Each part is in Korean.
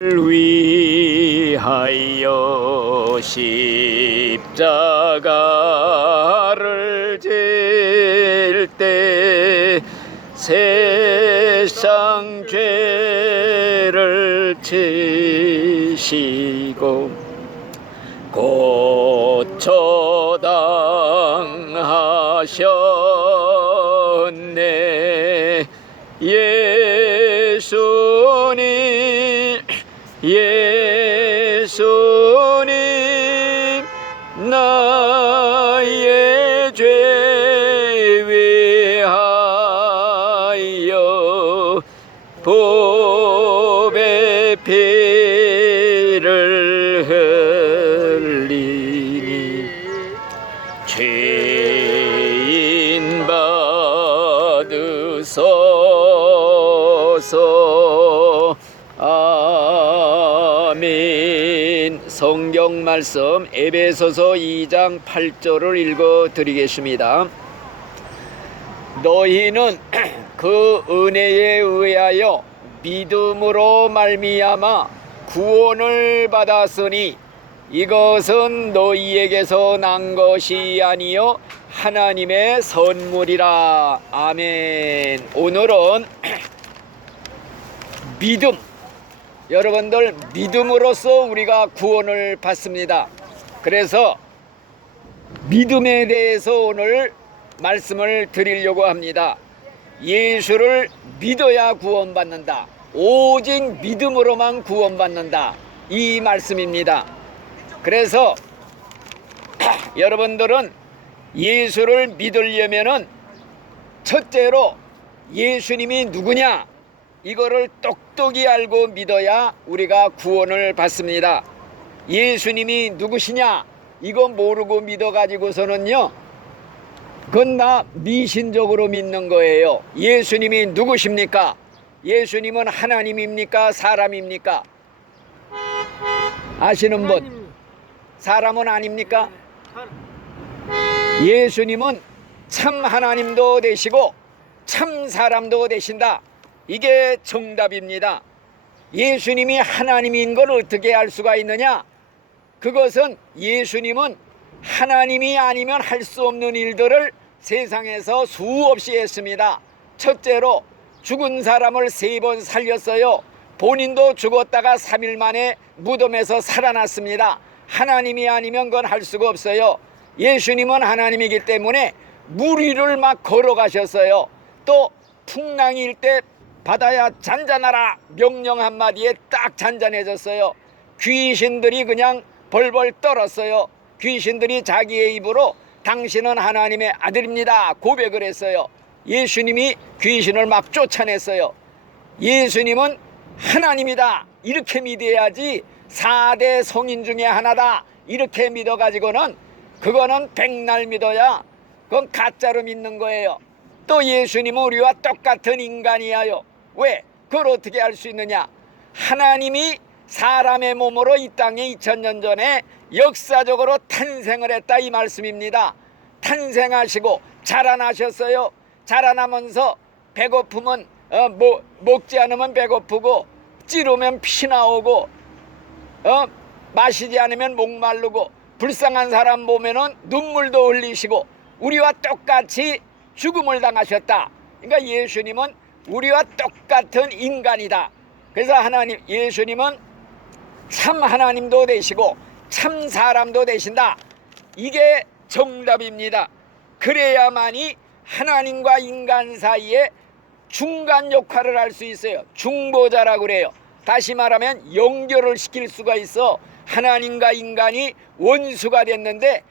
위하여 십자가를 질 때 세상 죄를 지시고 고초당하셨네. 예수님 나의 죄 위하여 보배 피를 흘리니 죄인 받으소서. 아멘. 성경 말씀 에베소서 2장 8절을 읽어 드리겠습니다. 너희는 그 은혜에 의하여 믿음으로 말미암아 구원을 받았으니 이것은 너희에게서 난 것이 아니요 하나님의 선물이라. 아멘. 오늘은 믿음, 여러분들 믿음으로써 우리가 구원을 받습니다. 그래서 믿음에 대해서 오늘 말씀을 드리려고 합니다. 예수를 믿어야 구원받는다. 오직 믿음으로만 구원받는다. 이 말씀입니다. 그래서 여러분들은 예수를 믿으려면은 첫째로 예수님이 누구냐, 이거를 똑똑히 알고 믿어야 우리가 구원을 받습니다. 예수님이 누구시냐, 이거 모르고 믿어가지고서는요, 그건 다 미신적으로 믿는 거예요. 예수님이 누구십니까? 예수님은 하나님입니까? 사람입니까? 아시는 분? 사람은 아닙니까? 예수님은 참 하나님도 되시고 참 사람도 되신다. 이게 정답입니다. 예수님이 하나님인 걸 어떻게 알 수가 있느냐? 그것은 예수님은 하나님이 아니면 할 수 없는 일들을 세상에서 수없이 했습니다. 첫째로 죽은 사람을 3번 살렸어요. 본인도 죽었다가 3일 만에 무덤에서 살아났습니다. 하나님이 아니면 그건 할 수가 없어요. 예수님은 하나님이기 때문에 물 위를 막 걸어가셨어요. 또 풍랑이 일 때 바다야 잔잔하라 명령 한마디에 딱 잔잔해졌어요. 귀신들이 그냥 벌벌 떨었어요. 귀신들이 자기의 입으로 당신은 하나님의 아들입니다 고백을 했어요. 예수님이 귀신을 막 쫓아냈어요. 예수님은 하나님이다 이렇게 믿어야지 4대 성인 중에 하나다 이렇게 믿어가지고는 그거는 백날 믿어야 그건 가짜로 믿는 거예요. 또 예수님은 우리와 똑같은 인간이에요. 왜? 그걸 어떻게 알 수 있느냐? 하나님이 사람의 몸으로 이 땅에 2000년 전에 역사적으로 탄생을 했다 이 말씀입니다. 탄생하시고 자라나셨어요. 자라나면서 배고프면 먹지 않으면 배고프고 찌르면 피 나오고 마시지 않으면 목마르고 불쌍한 사람 보면은 눈물도 흘리시고 우리와 똑같이 죽음을 당하셨다. 그러니까 예수님은 우리와 똑같은 인간이다. 그래서 예수님은 참 하나님도 되시고 참 사람도 되신다. 이게 정답입니다. 그래야만이 하나님과 인간 사이에 중간 역할을 할 수 있어요. 중보자라고 그래요. 다시 말하면 연결을 시킬 수가 있어. 하나님과 인간이 원수가 됐는데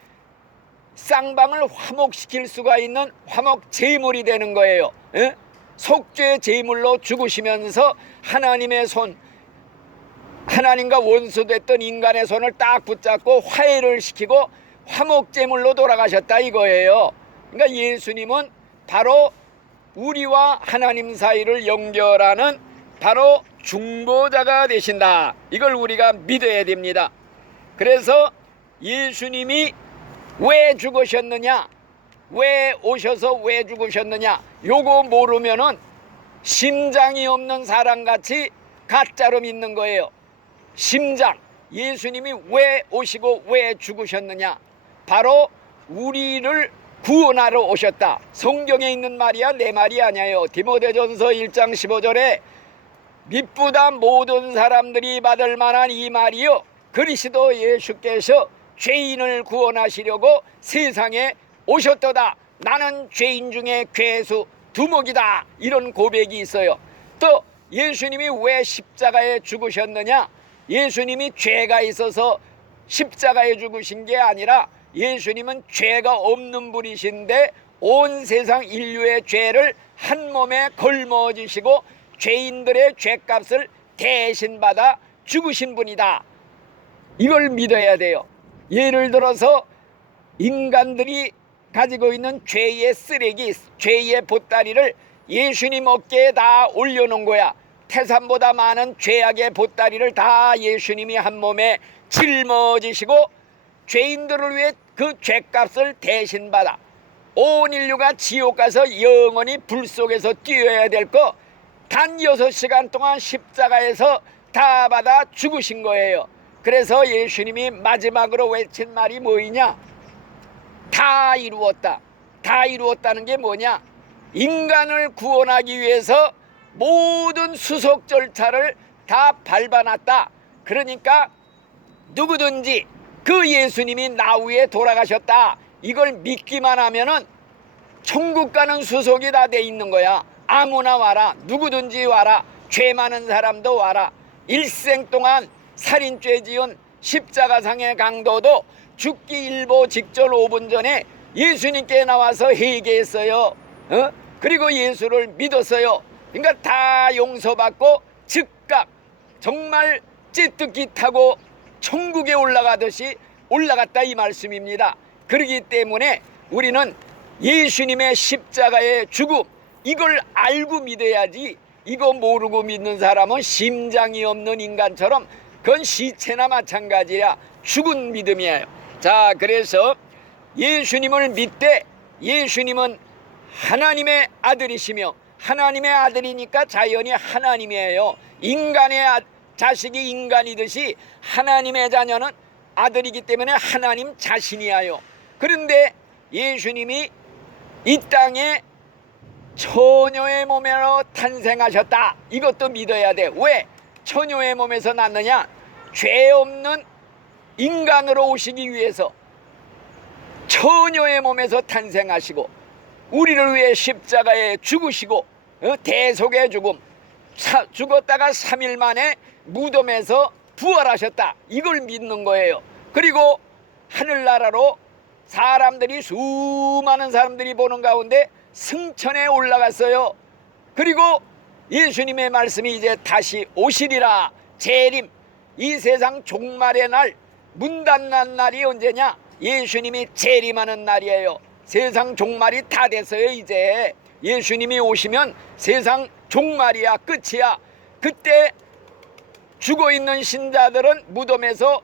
쌍방을 화목시킬 수가 있는 화목 제물이 되는 거예요. 속죄 제물로 죽으시면서 하나님의 손, 하나님과 원수됐던 인간의 손을 딱 붙잡고 화해를 시키고 화목 제물로 돌아가셨다 이거예요. 그러니까 예수님은 바로 우리와 하나님 사이를 연결하는 바로 중보자가 되신다. 이걸 우리가 믿어야 됩니다. 그래서 예수님이 왜 죽으셨느냐, 왜 오셔서 왜 죽으셨느냐, 요거 모르면은 심장이 없는 사람같이 가짜로 믿는 거예요. 심장, 예수님이 왜 오시고 왜 죽으셨느냐? 바로 우리를 구원하러 오셨다. 성경에 있는 말이야, 내 말이 아니에요. 디모데전서 1장 15절에 미쁘다 모든 사람들이 받을 만한 이 말이요, 그리스도 예수께서 죄인을 구원하시려고 세상에 오셨도다. 나는 죄인 중에 괴수 두목이다. 이런 고백이 있어요. 또 예수님이 왜 십자가에 죽으셨느냐? 예수님이 죄가 있어서 십자가에 죽으신 게 아니라 예수님은 죄가 없는 분이신데 온 세상 인류의 죄를 한 몸에 걸머지시고 죄인들의 죄값을 대신 받아 죽으신 분이다. 이걸 믿어야 돼요. 예를 들어서 인간들이 가지고 있는 죄의 쓰레기, 죄의 보따리를 예수님 어깨에 다 올려놓은 거야. 태산보다 많은 죄악의 보따리를 다 예수님이 한 몸에 짊어지시고 죄인들을 위해 그 죄값을 대신 받아 온 인류가 지옥 가서 영원히 불 속에서 뛰어야 될 거 단 6시간 동안 십자가에서 다 받아 죽으신 거예요. 그래서 예수님이 마지막으로 외친 말이 뭐이냐? 다 이루었다. 다 이루었다는 게 뭐냐? 인간을 구원하기 위해서 모든 수속 절차를 다 밟아놨다. 그러니까 누구든지 그 예수님이 나 위에 돌아가셨다, 이걸 믿기만 하면은 천국 가는 수속이 다 돼 있는 거야. 아무나 와라, 누구든지 와라, 죄 많은 사람도 와라. 일생 동안 살인죄 지은 십자가상의 강도도 죽기 일보 직전 5분 전에 예수님께 나와서 회개했어요. 그리고 예수를 믿었어요. 그러니까 다 용서받고 즉각 정말 찌뜨기 타고 천국에 올라가듯이 올라갔다, 이 말씀입니다. 그렇기 때문에 우리는 예수님의 십자가의 죽음, 이걸 알고 믿어야지. 이거 모르고 믿는 사람은 심장이 없는 인간처럼 그건 시체나 마찬가지야. 죽은 믿음이에요. 자, 그래서 예수님을 믿되 예수님은 하나님의 아들이시며, 하나님의 아들이니까 자연히 하나님이에요. 인간의 자식이 인간이듯이 하나님의 자녀는 아들이기 때문에 하나님 자신이에요. 그런데 예수님이 이 땅에 처녀의 몸으로 탄생하셨다. 이것도 믿어야 돼. 왜 처녀의 몸에서 났느냐? 죄 없는 인간으로 오시기 위해서 처녀의 몸에서 탄생하시고 우리를 위해 십자가에 죽으시고 대속의 죽음, 죽었다가 3일 만에 무덤에서 부활하셨다. 이걸 믿는 거예요. 그리고 하늘나라로 사람들이, 수많은 사람들이 보는 가운데 승천에 올라갔어요. 그리고 예수님의 말씀이 이제 다시 오시리라. 재림, 이 세상 종말의 날, 문 닫는 날이 언제냐? 예수님이 재림하는 날이에요. 세상 종말이 다 됐어요. 이제 예수님이 오시면 세상 종말이야, 끝이야. 그때 죽어있는 신자들은 무덤에서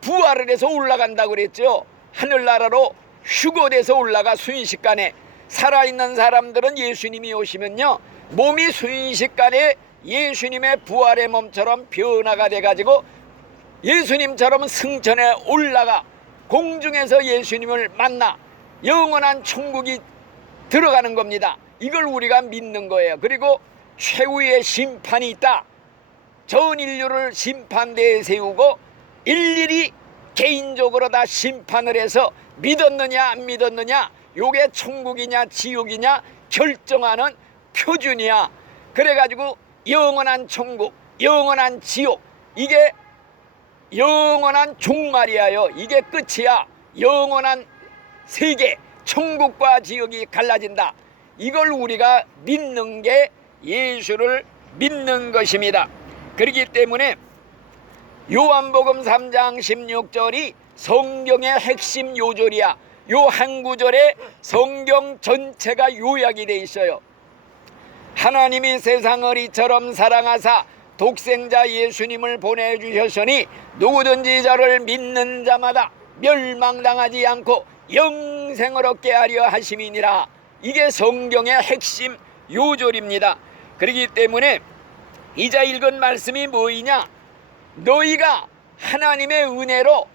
부활을 해서 올라간다고 그랬죠. 하늘나라로 휴거돼서 올라가. 순식간에. 살아있는 사람들은 예수님이 오시면요, 몸이 순식간에 예수님의 부활의 몸처럼 변화가 돼가지고 예수님처럼 승천에 올라가 공중에서 예수님을 만나 영원한 천국이 들어가는 겁니다. 이걸 우리가 믿는 거예요. 그리고 최후의 심판이 있다. 전 인류를 심판대에 세우고 일일이 개인적으로 다 심판을 해서 믿었느냐 안 믿었느냐, 요게 천국이냐 지옥이냐 결정하는 표준이야. 그래가지고 영원한 천국, 영원한 지옥, 이게 영원한 종말이야요. 이게 끝이야. 영원한 세계, 천국과 지옥이 갈라진다. 이걸 우리가 믿는 게 예수를 믿는 것입니다. 그렇기 때문에 요한복음 3장 16절이 성경의 핵심 요절이야. 요 한 구절에 성경 전체가 요약이 돼 있어요. 하나님이 세상을 이처럼 사랑하사 독생자 예수님을 보내주셨으니 누구든지 저를 믿는 자마다 멸망당하지 않고 영생을 얻게 하려 하심이니라. 이게 성경의 핵심 요절입니다. 그렇기 때문에 이자 읽은 말씀이 뭐이냐? 너희가 하나님의 은혜로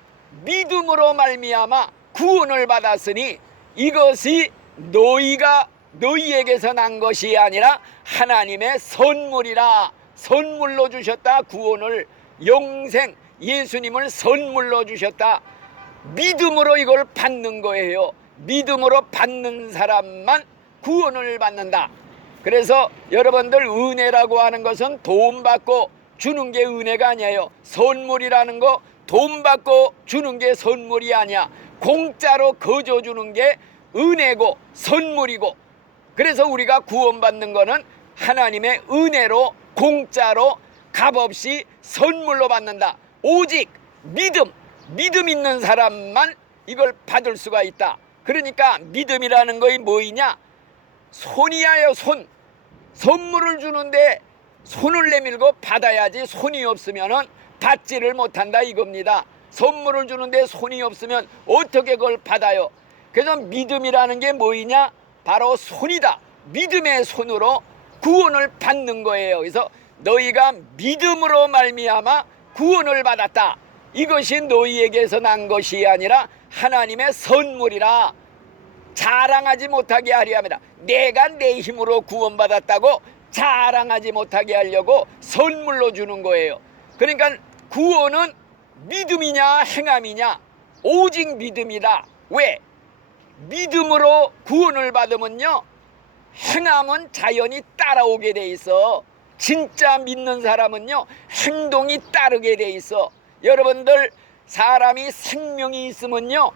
믿음으로 말미암아 구원을 받았으니 이것이 너희에게서 난 것이 아니라 하나님의 선물이라. 선물로 주셨다. 구원을, 영생, 예수님을 선물로 주셨다. 믿음으로 이걸 받는 거예요. 믿음으로 받는 사람만 구원을 받는다. 그래서 여러분들, 은혜라고 하는 것은 돈 받고 주는 게 은혜가 아니에요. 선물이라는 거 돈 받고 주는 게 선물이 아니야. 공짜로 거저 주는 게 은혜고 선물이고, 그래서 우리가 구원받는 거는 하나님의 은혜로 공짜로 값없이 선물로 받는다. 오직 믿음 있는 사람만 이걸 받을 수가 있다. 그러니까 믿음이라는 것이 뭐이냐? 손이야요. 손. 선물을 주는데 손을 내밀고 받아야지. 손이 없으면은 받지를 못한다 이겁니다. 선물을 주는데 손이 없으면 어떻게 그걸 받아요? 그래서 믿음이라는 게 뭐이냐? 바로 손이다. 믿음의 손으로 구원을 받는 거예요. 그래서 너희가 믿음으로 말미암아 구원을 받았다. 이것이 너희에게서 난 것이 아니라 하나님의 선물이라. 자랑하지 못하게 하려 합니다. 내가 내 힘으로 구원받았다고 자랑하지 못하게 하려고 선물로 주는 거예요. 그러니까 구원은 믿음이냐 행함이냐? 오직 믿음이다. 왜? 믿음으로 구원을 받으면요, 행함은 자연히 따라오게 돼 있어. 진짜 믿는 사람은요, 행동이 따르게 돼 있어. 여러분들, 사람이 생명이 있으면요,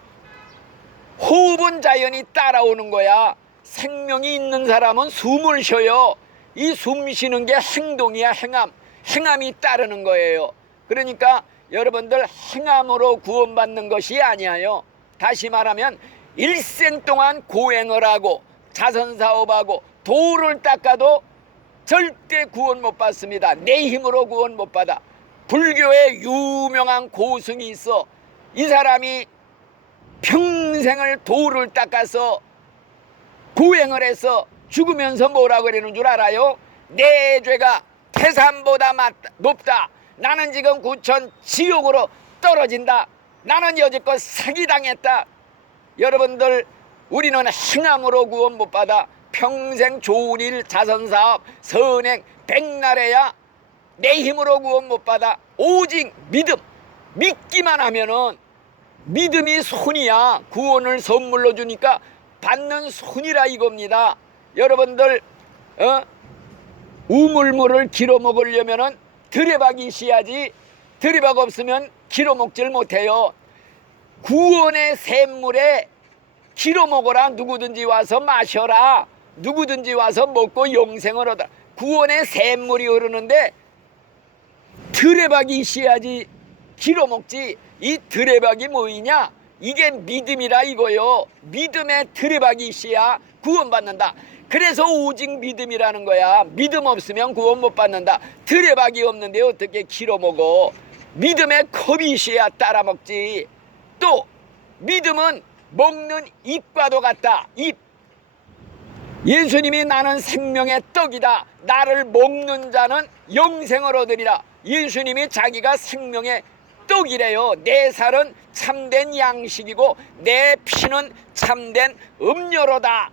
호흡은 자연히 따라오는 거야. 생명이 있는 사람은 숨을 쉬어요. 이 숨 쉬는 게 행동이야. 행함이 따르는 거예요. 그러니까 여러분들, 행함으로 구원받는 것이 아니에요. 다시 말하면 일생 동안 고행을 하고 자선사업하고 도를 닦아도 절대 구원 못 받습니다. 내 힘으로 구원 못 받아. 불교에 유명한 고승이 있어. 이 사람이 평생을 도를 닦아서 고행을 해서 죽으면서 뭐라고 그러는 줄 알아요? 내 죄가 태산보다 높다. 나는 지금 구천 지옥으로 떨어진다. 나는 여지껏 사기당했다. 여러분들, 우리는 행함으로 구원 못 받아. 평생 좋은 일, 자선사업, 선행, 백날해야 내 힘으로 구원 못 받아. 오직 믿기만 하면은, 믿음이 손이야. 구원을 선물로 주니까 받는 손이라 이겁니다. 여러분들, 우물물을 길어 먹으려면은 들여박이 있어야지. 들여박 없으면 길어 먹질 못해요. 구원의 샘물에 길어 먹어라. 누구든지 와서 마셔라. 누구든지 와서 먹고 영생을 얻어라. 구원의 샘물이 흐르는데 들여박이 있어야지 길어 먹지. 이 들여박이 뭐이냐? 이게 믿음이라 이거요. 믿음에 들여박이 있어야 구원받는다. 그래서 오직 믿음이라는 거야. 믿음 없으면 구원 못 받는다. 들여박이 없는데 어떻게 길어 먹어? 믿음에 컵이 있어야 따라 먹지. 또 믿음은 먹는 입과도 같다. 입. 예수님이 나는 생명의 떡이다. 나를 먹는 자는 영생을 얻으리라. 예수님이 자기가 생명의 떡이래요. 내 살은 참된 양식이고 내 피는 참된 음료로다.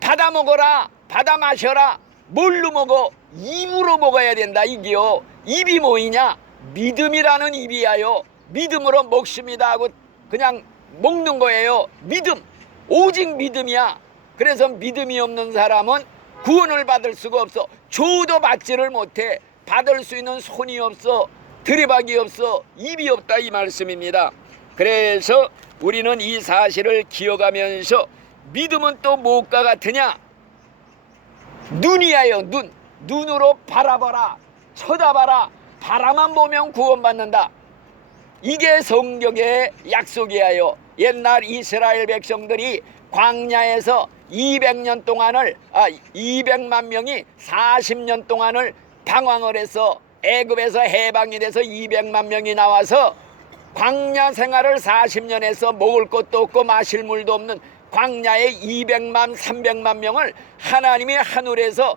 받아 먹어라. 받아 마셔라. 뭘로 먹어? 입으로 먹어야 된다 이게요. 입이 뭐이냐? 믿음이라는 입이야요. 믿음으로 먹습니다 하고 그냥 먹는 거예요. 믿음. 오직 믿음이야. 그래서 믿음이 없는 사람은 구원을 받을 수가 없어. 줘도 받지를 못해. 받을 수 있는 손이 없어. 들여박이 없어. 입이 없다 이 말씀입니다. 그래서 우리는 이 사실을 기억하면서 믿음은 또 무엇과 같으냐? 눈이야요. 눈으로 바라봐라. 쳐다봐라. 바라만 보면 구원받는다. 이게 성경의 약속이에요. 옛날 이스라엘 백성들이 광야에서 200년 동안을 200만 명이 40년 동안을 방황을 해서 애굽에서 해방이 돼서 200만 명이 나와서 광야 생활을 40년 해서 먹을 것도 없고 마실 물도 없는 광야에 200만 300만 명을 하나님이 하늘에서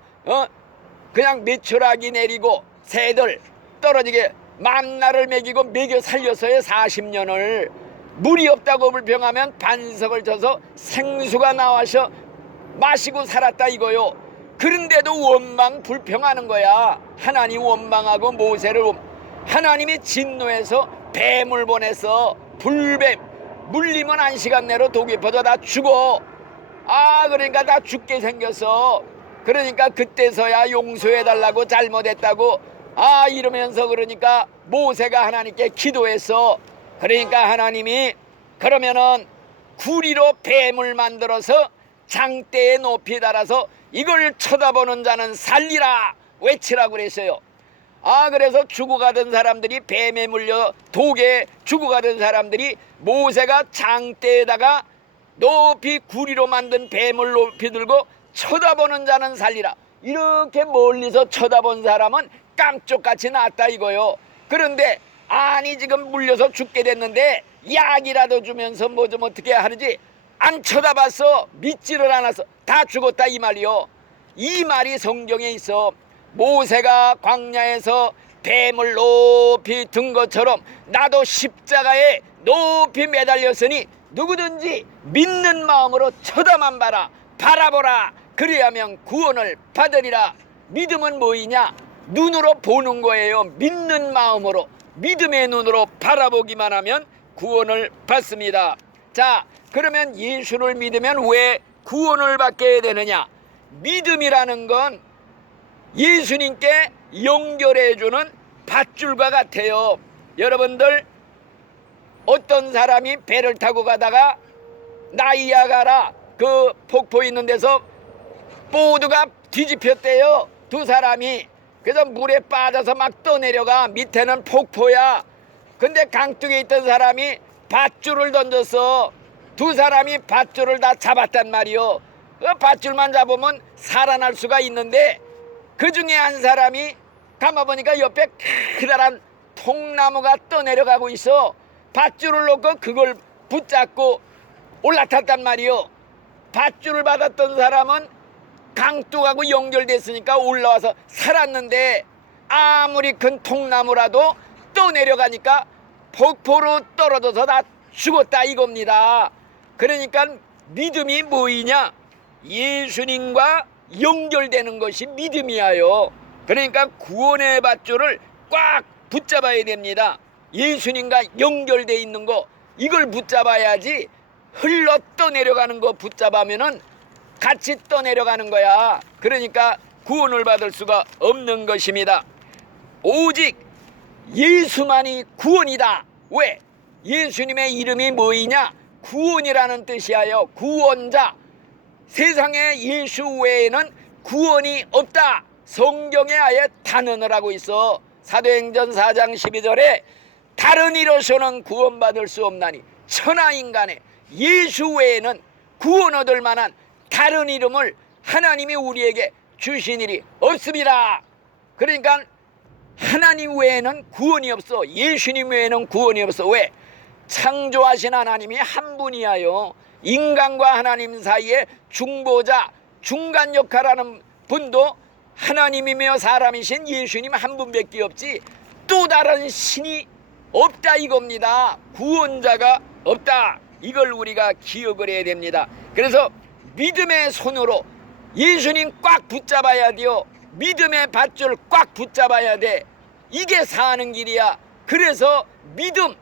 그냥 메추라기 내리고 새들 떨어지게 만나를 먹이고 먹여 살렸어요. 40년을. 물이 없다고 불평하면 반석을 쳐서 생수가 나와서 마시고 살았다 이거요. 그런데도 원망 불평하는 거야. 하나님 원망하고 모세를 하나님이 진노해서 뱀을 보내서 불뱀 물리면 1시간 내로 독이 퍼져 다 죽어. 그러니까 다 죽게 생겼어. 그러니까 그때서야 용서해달라고 잘못했다고 이러면서 그러니까 모세가 하나님께 기도했어. 그러니까 하나님이 그러면은 구리로 뱀을 만들어서 장대에 높이 달아서 이걸 쳐다보는 자는 살리라 외치라고 그랬어요. 그래서 죽어가던 사람들이 뱀에 물려 독에 죽어가던 사람들이 모세가 장대에다가 높이 구리로 만든 뱀을 높이 들고 쳐다보는 자는 살리라. 이렇게 멀리서 쳐다본 사람은 깜쪽같이 났다 이거요. 그런데 지금 물려서 죽게 됐는데 약이라도 주면서 뭐 좀 어떻게 하는지 안 쳐다봤어. 믿지를 않았어. 다 죽었다 이 말이요. 이 말이 성경에 있어. 모세가 광야에서 뱀을 높이 든 것처럼 나도 십자가에 높이 매달렸으니 누구든지 믿는 마음으로 쳐다만 바라보라. 그래야면 구원을 받으리라. 믿음은 뭐이냐? 눈으로 보는 거예요. 믿는 마음으로 믿음의 눈으로 바라보기만 하면 구원을 받습니다. 자, 그러면 예수를 믿으면 왜 구원을 받게 되느냐? 믿음이라는 건 예수님께 연결해주는 밧줄과 같아요. 여러분들 어떤 사람이 배를 타고 가다가 나이아가라 그 폭포 있는 데서 모두가 뒤집혔대요. 두 사람이. 그래서 물에 빠져서 막 떠내려가. 밑에는 폭포야. 근데 강둑에 있던 사람이 밧줄을 던졌어. 두 사람이 밧줄을 다 잡았단 말이요. 그 밧줄만 잡으면 살아날 수가 있는데 그 중에 한 사람이 가만보니까 옆에 크다란 통나무가 떠내려가고 있어. 밧줄을 놓고 그걸 붙잡고 올라탔단 말이요. 밧줄을 받았던 사람은 강둑하고 연결됐으니까 올라와서 살았는데 아무리 큰 통나무라도 떠내려가니까 폭포로 떨어져서 다 죽었다 이겁니다. 그러니까 믿음이 뭐이냐? 예수님과 연결되는 것이 믿음이야요. 그러니까 구원의 밧줄을 꽉 붙잡아야 됩니다. 예수님과 연결되어 있는 거 이걸 붙잡아야지. 흘러 떠내려가는 거 붙잡으면은 같이 떠내려가는 거야. 그러니까 구원을 받을 수가 없는 것입니다. 오직 예수만이 구원이다. 왜? 예수님의 이름이 뭐이냐? 구원이라는 뜻이야요. 구원자. 세상에 예수 외에는 구원이 없다. 성경에 아예 단언을 하고 있어. 사도행전 4장 12절에 다른 이로서는 구원받을 수 없나니 천하인간에 예수 외에는 구원 얻을 만한 다른 이름을 하나님이 우리에게 주신 일이 없습니다. 그러니까 하나님 외에는 구원이 없어. 예수님 외에는 구원이 없어. 왜? 창조하신 하나님이 한 분이야요. 인간과 하나님 사이에 중보자, 중간 역할하는 분도 하나님이며 사람이신 예수님 한 분밖에 없지 또 다른 신이 없다 이겁니다. 구원자가 없다. 이걸 우리가 기억을 해야 됩니다. 그래서 믿음의 손으로 예수님 꽉 붙잡아야 돼요. 믿음의 밧줄 꽉 붙잡아야 돼. 이게 사는 길이야. 그래서 믿음,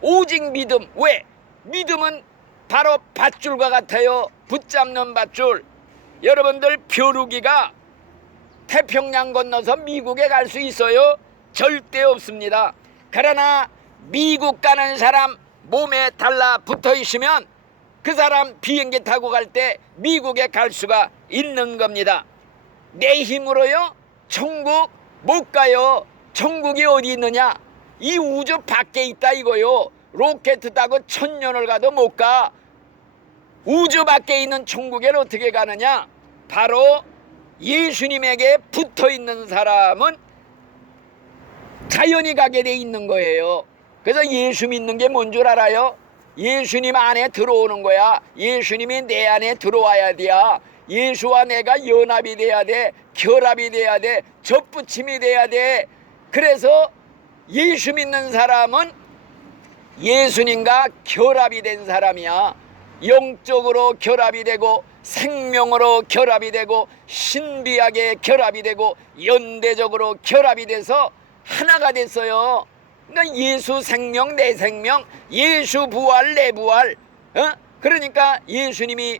오직 믿음. 왜? 믿음은 바로 밧줄과 같아요. 붙잡는 밧줄. 여러분들 벼루기가 태평양 건너서 미국에 갈 수 있어요? 절대 없습니다. 그러나 미국 가는 사람 몸에 달라붙어 있으면 그 사람 비행기 타고 갈 때 미국에 갈 수가 있는 겁니다. 내 힘으로요? 천국 못 가요. 천국이 어디 있느냐? 이 우주 밖에 있다 이거요. 로켓 타고 1000년을 가도 못 가. 우주 밖에 있는 천국에 어떻게 가느냐? 바로 예수님에게 붙어 있는 사람은 자연히 가게 돼 있는 거예요. 그래서 예수 믿는 게 뭔 줄 알아요? 예수님 안에 들어오는 거야. 예수님이 내 안에 들어와야 돼. 예수와 내가 연합이 돼야 돼. 결합이 돼야 돼. 접붙임이 돼야 돼. 그래서 예수 믿는 사람은 예수님과 결합이 된 사람이야. 영적으로 결합이 되고 생명으로 결합이 되고 신비하게 결합이 되고 연대적으로 결합이 돼서 하나가 됐어요. 그러니까 예수 생명 내 생명, 예수 부활 내 부활. 그러니까 예수님이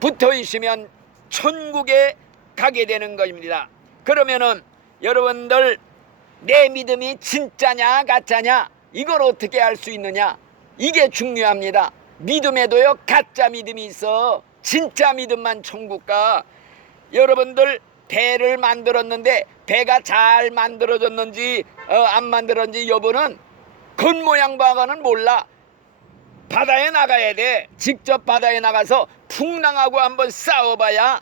붙어 있으면 천국에 가게 되는 것입니다. 그러면은 여러분들, 내 믿음이 진짜냐 가짜냐 이걸 어떻게 알 수 있느냐, 이게 중요합니다. 믿음에도요 가짜 믿음이 있어. 진짜 믿음만 천국 가. 여러분들, 배를 만들었는데 배가 잘 만들어졌는지 안 만들었는지 여부는 겉모양 봐가는 몰라. 바다에 나가야 돼. 직접 바다에 나가서 풍랑하고 한번 싸워봐야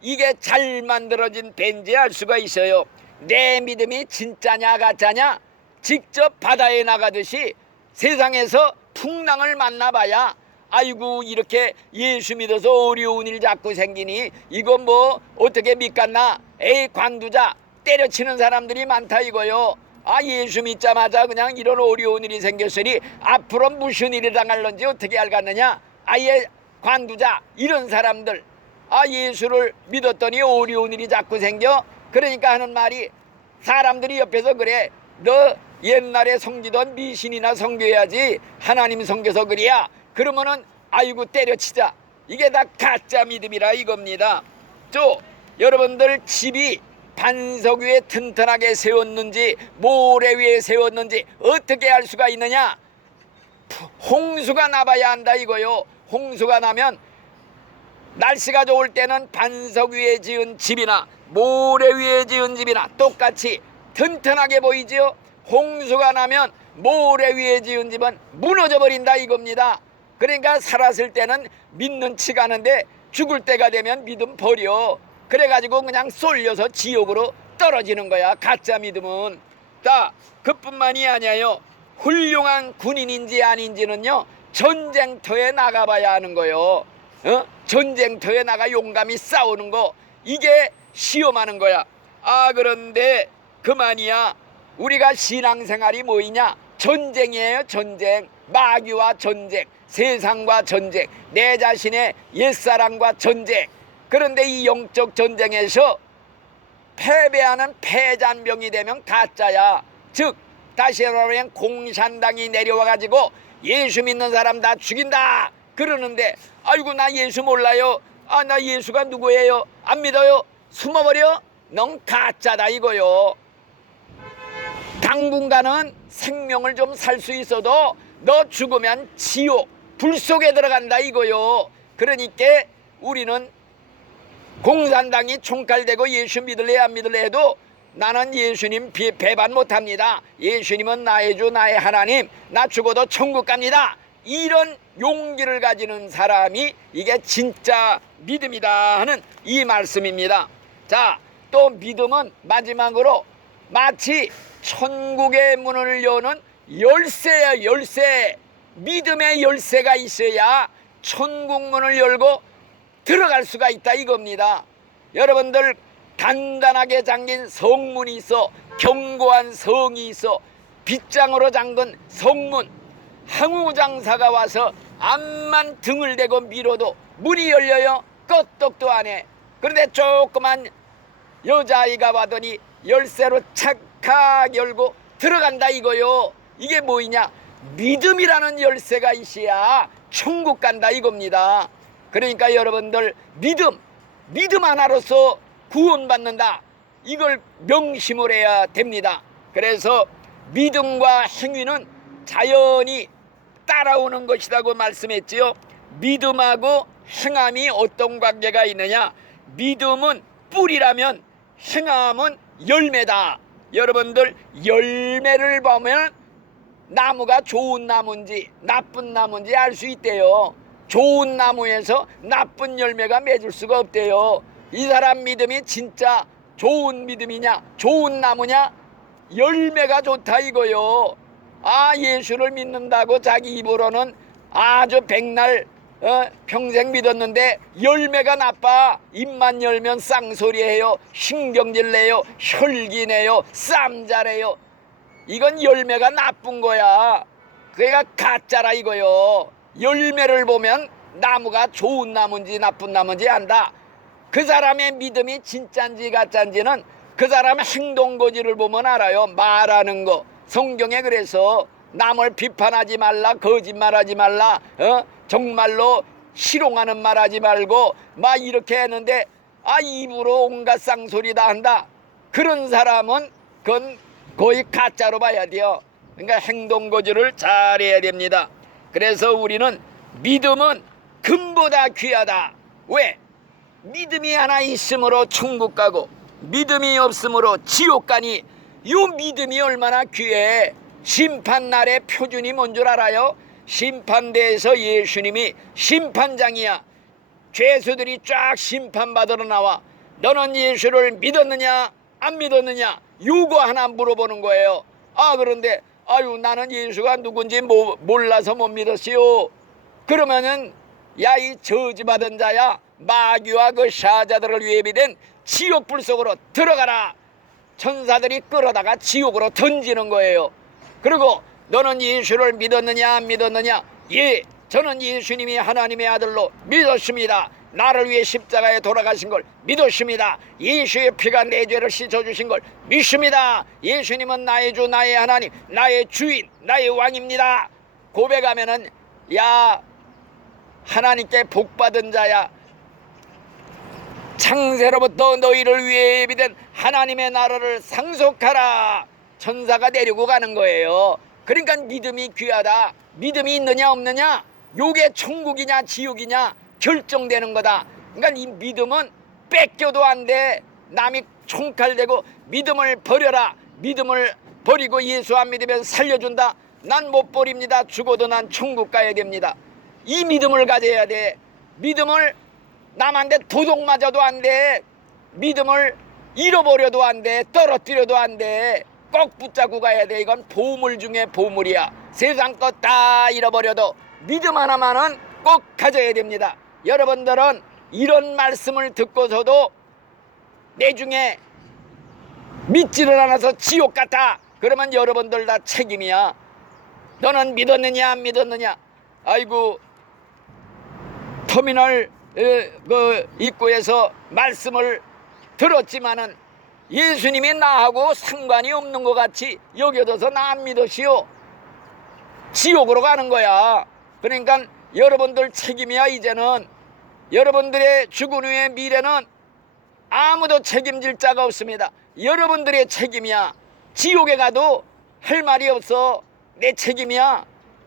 이게 잘 만들어진 배인지 알 수가 있어요. 내 믿음이 진짜냐 가짜냐 직접 바다에 나가듯이 세상에서 풍랑을 만나봐야, 아이고 이렇게 예수 믿어서 어려운 일 자꾸 생기니 이거 뭐 어떻게 믿겠나, 에이 관두자, 때려치는 사람들이 많다 이거요. 예수 믿자마자 그냥 이런 어려운 일이 생겼으니 앞으로 무슨 일이 당할런지 어떻게 알겠느냐, 아예 관두자, 이런 사람들. 예수를 믿었더니 어려운 일이 자꾸 생겨. 그러니까 하는 말이, 사람들이 옆에서 그래, 너 옛날에 섬기던 미신이나 섬겨야지 하나님 섬겨서 그래야, 그러면은 아이고 때려치자. 이게 다 가짜 믿음이라 이겁니다. 또 여러분들, 집이 반석 위에 튼튼하게 세웠는지 모래 위에 세웠는지 어떻게 알 수가 있느냐, 홍수가 나봐야 한다 이거요. 홍수가 나면 날씨가 좋을 때는 반석 위에 지은 집이나 모래 위에 지은 집이나 똑같이 튼튼하게 보이지요. 홍수가 나면 모래 위에 지은 집은 무너져 버린다 이겁니다. 그러니까 살았을 때는 믿는 치 가는데 죽을 때가 되면 믿음 버려. 그래가지고 그냥 쏠려서 지옥으로 떨어지는 거야, 가짜 믿음은. 자, 그뿐만이 아니에요. 훌륭한 군인인지 아닌지는요 전쟁터에 나가봐야 하는 거요. 전쟁터에 나가 용감히 싸우는 거, 이게 시험하는 거야. 그런데 그만이야. 우리가 신앙생활이 뭐이냐, 전쟁이에요. 전쟁. 마귀와 전쟁, 세상과 전쟁, 내 자신의 옛사람과 전쟁. 그런데 이 영적 전쟁에서 패배하는 패잔병이 되면 가짜야. 즉 다시 말하면 공산당이 내려와가지고 예수 믿는 사람 다 죽인다 그러는데, 아이고 나 예수 몰라요, 나 예수가 누구예요, 안 믿어요, 숨어버려, 넌 가짜다 이거요. 당분간은 생명을 좀 살 수 있어도 너 죽으면 지옥 불 속에 들어간다 이거요. 그러니까 우리는 공산당이 총칼대고 예수 믿을래 안 믿을래 해도 나는 예수님 배반 못합니다. 예수님은 나의 주 나의 하나님, 나 죽어도 천국 갑니다, 이런 용기를 가지는 사람이 이게 진짜 믿음이다 하는 이 말씀입니다. 자, 또 믿음은 마지막으로 마치 천국의 문을 여는 열쇠야, 열쇠. 믿음의 열쇠가 있어야 천국 문을 열고 들어갈 수가 있다 이겁니다. 여러분들, 단단하게 잠긴 성문이 있어, 견고한 성이 있어, 빗장으로 잠근 성문. 항우장사가 와서 암만 등을 대고 밀어도 문이 열려요. 끄떡도 안 해. 그런데 조그만 여자아이가 와더니 열쇠로 착착 열고 들어간다 이거요. 이게 뭐이냐, 믿음이라는 열쇠가 있어야 천국 간다 이겁니다. 그러니까 여러분들, 믿음 하나로서 구원받는다, 이걸 명심을 해야 됩니다. 그래서 믿음과 행위는 자연히 따라오는 것이라고 말씀했지요. 믿음하고 행함이 어떤 관계가 있느냐, 믿음은 뿌리라면 행함은 열매다. 여러분들, 열매를 보면 나무가 좋은 나무인지 나쁜 나무인지 알 수 있대요. 좋은 나무에서 나쁜 열매가 맺을 수가 없대요. 이 사람 믿음이 진짜 좋은 믿음이냐, 좋은 나무냐, 열매가 좋다 이거요. 예수를 믿는다고 자기 입으로는 아주 백날 평생 믿었는데 열매가 나빠. 입만 열면 쌍소리해요, 신경질 내요, 혈기내요, 쌈 잘해요. 이건 열매가 나쁜 거야. 그게 가짜라 이거요. 열매를 보면 나무가 좋은 나무인지 나쁜 나무인지 안다. 그 사람의 믿음이 진짜인지 가짜인지는 그 사람의 행동거지를 보면 알아요. 말하는 거. 성경에 그래서 남을 비판하지 말라, 거짓말하지 말라, 정말로 희롱하는 말하지 말고 막 이렇게 했는데 입으로 온갖 쌍소리 다 한다. 그런 사람은 그건 거의 가짜로 봐야 돼요. 그러니까 행동거지를 잘해야 됩니다. 그래서 우리는 믿음은 금보다 귀하다. 왜? 믿음이 하나 있으므로 천국 가고 믿음이 없으므로 지옥 가니, 요 믿음이 얼마나 귀해. 심판날의 표준이 뭔 줄 알아요? 심판대에서 예수님이 심판장이야. 죄수들이 쫙 심판받으러 나와. 너는 예수를 믿었느냐 안 믿었느냐 요거 하나 물어보는 거예요. 그런데 나는 예수가 누군지 몰라서 못 믿었어요. 그러면은 야, 이 저주받은 자야, 마귀와 그 사자들을 예비된 지옥불 속으로 들어가라. 천사들이 끌어다가 지옥으로 던지는 거예요. 그리고 너는 예수를 믿었느냐 안 믿었느냐? 예, 저는 예수님이 하나님의 아들로 믿었습니다. 나를 위해 십자가에 돌아가신 걸 믿었습니다. 예수의 피가 내 죄를 씻어주신 걸 믿습니다. 예수님은 나의 주, 나의 하나님, 나의 주인, 나의 왕입니다. 고백하면은 야, 하나님께 복받은 자야, 창세로부터 너희를 위해 예비된 하나님의 나라를 상속하라. 천사가 내리고 가는 거예요. 그러니까 믿음이 귀하다. 믿음이 있느냐 없느냐, 요게 천국이냐 지옥이냐 결정되는 거다. 그러니까 이 믿음은 뺏겨도 안 돼. 남이 총칼대고 믿음을 버려라, 믿음을 버리고 예수 안 믿으면 살려준다. 난 못 버립니다. 죽어도 난 천국 가야 됩니다. 이 믿음을 가져야 돼. 믿음을 남한테 도둑 맞아도 안 돼. 믿음을 잃어버려도 안 돼. 떨어뜨려도 안 돼. 꼭 붙잡고 가야 돼. 이건 보물 중에 보물이야. 세상 것 다 잃어버려도 믿음 하나만은 꼭 가져야 됩니다. 여러분들은 이런 말씀을 듣고서도 내중에 믿지를 않아서 지옥 같아. 그러면 여러분들 다 책임이야. 너는 믿었느냐 안 믿었느냐? 아이고, 터미널 그 입구에서 말씀을 들었지만은 예수님이 나하고 상관이 없는 것 같이 여겨져서 나 안 믿으시오. 지옥으로 가는 거야. 그러니까 여러분들 책임이야. 이제는 여러분들의 죽은 후의 미래는 아무도 책임질 자가 없습니다. 여러분들의 책임이야. 지옥에 가도 할 말이 없어. 내 책임이야.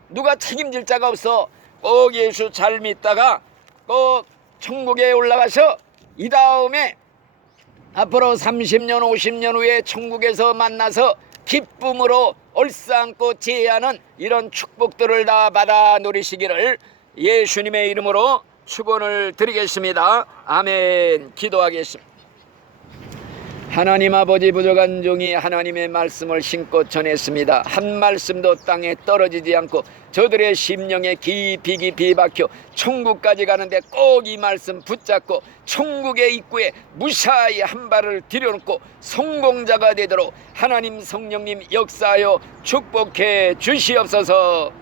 누가 책임질 자가 없어. 꼭 예수 잘 믿다가 꼭 천국에 올라가서 이 다음에 앞으로 30년 50년 후에 천국에서 만나서 기쁨으로 얼싸안고 제하는 이런 축복들을 다 받아 누리시기를 예수님의 이름으로 축원을 드리겠습니다. 아멘. 기도하겠습니다. 하나님 아버지, 부족한 종이 하나님의 말씀을 신고 전했습니다. 한 말씀도 땅에 떨어지지 않고 저들의 심령에 깊이 박혀 천국까지 가는데 꼭 이 말씀 붙잡고 천국의 입구에 무사히 한 발을 들여놓고 성공자가 되도록 하나님 성령님 역사하여 축복해 주시옵소서.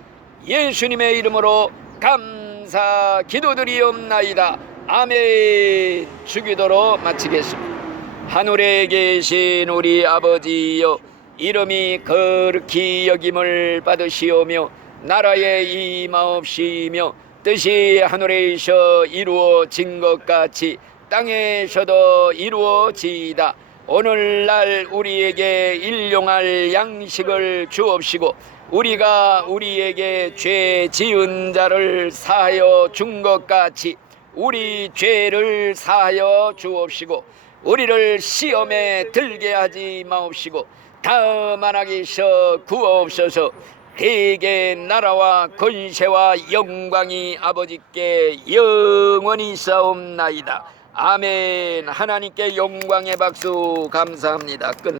예수님의 이름으로 감사 기도드리옵나이다. 아멘. 주기도로 마치겠습니다. 하늘에 계신 우리 아버지여, 이름이 거룩히 여김을 받으시오며 나라의 임하옵시며 뜻이 하늘에서 이루어진 것 같이 땅에서도 이루어지이다. 오늘날 우리에게 일용할 양식을 주옵시고 우리가 우리에게 죄 지은 자를 사하여 준 것 같이 우리 죄를 사하여 주옵시고 우리를 시험에 들게 하지 마옵시고 다만 악에서 구하옵소서. 대개 나라와 권세와 영광이 아버지께 영원히 싸움나이다. 아멘. 하나님께 영광의 박수 감사합니다. 끝.